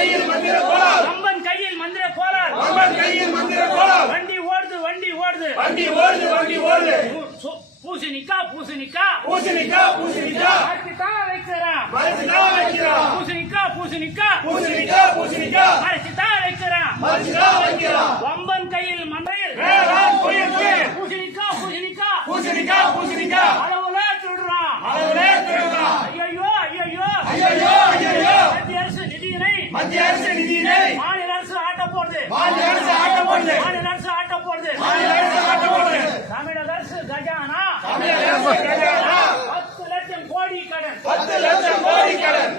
கையில் மந்திர கோலால் கம்பன் கையில் மந்திர கோலால் கம்பன் கையில் மந்திர கோலால் வண்டி ஓடுது வண்டி ஓடுது வண்டி ஓடுது வண்டி ஓடுது பூசணிக்கா பூசணிக்கா பூசணிக்கா பூசணிக்கா மறைச்சுதான் வைக்கிறான் மறைச்சுதான் வைக்கிறான் பூசணிக்கா பூசணிக்கா பூசணிக்கா பூசணிக்கா மறைச்சுதான் வைக்கிறான் மறைச்சுதான் வைக்கிறான் வம்பன் கையில் மந்திரில் வேளாண் புயலுக்கு பூசணிக்கா பூசணிக்கா பூசணிக்கா பூசணிக்கா அளவுல திருடுறான் அளவுலே திருடுறான் ஐயோ ஐயோ ஐயோ ஐயோ மத்திய அரசு நிதியினை மத்திய அரசு நிதியினை மாநில அரசு ஆட்ட போடுது மாநில அரசு ஆட்ட போடுது மாநில அரசு ஆட்ட போடுது மாநில அரசு ஆட்ட போடுது தமிழக அரசு கஜானா தமிழக அரசு கஜானா 10 லட்சம் கோடி கடன் 10 லட்சம் கோடி கடன்